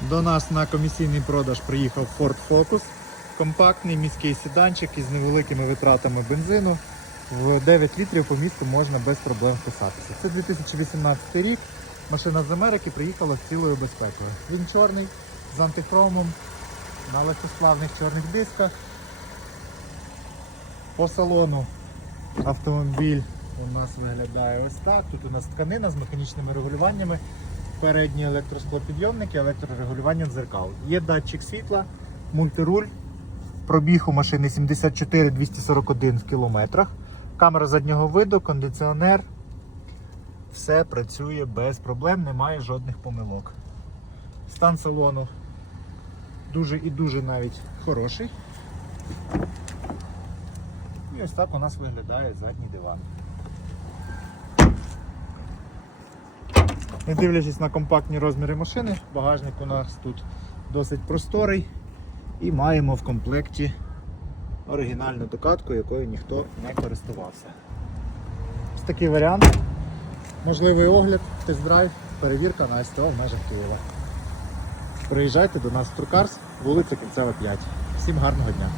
До нас на комісійний продаж приїхав Ford Focus. Компактний міський сіданчик із невеликими витратами бензину. В 9 літрів по місту можна без проблем вписатися. Це 2018 рік. Машина з Америки приїхала з цілою безпекою. Він чорний, з антихромом, на легкосплавних чорних дисках. По салону автомобіль у нас виглядає ось так. Тут у нас тканина з механічними регулюваннями. Передні електросклопідйомники, електрорегулювання дзеркал. Є датчик світла, мультируль. Пробіг у машини 74 241 в кілометрах. Камера заднього виду, кондиціонер. Все працює без проблем, немає жодних помилок. Стан салону дуже і дуже навіть хороший. І ось так у нас виглядає задній диван. Не дивлячись на компактні розміри машини, багажник у нас тут досить просторий і маємо в комплекті оригінальну докатку, якою ніхто не користувався. Ось такий варіант. Можливий огляд, тест-драйв, перевірка на СТО в межах Києва. Приїжджайте до нас в Туркарс, вулиця Кінцева 5. Всім гарного дня!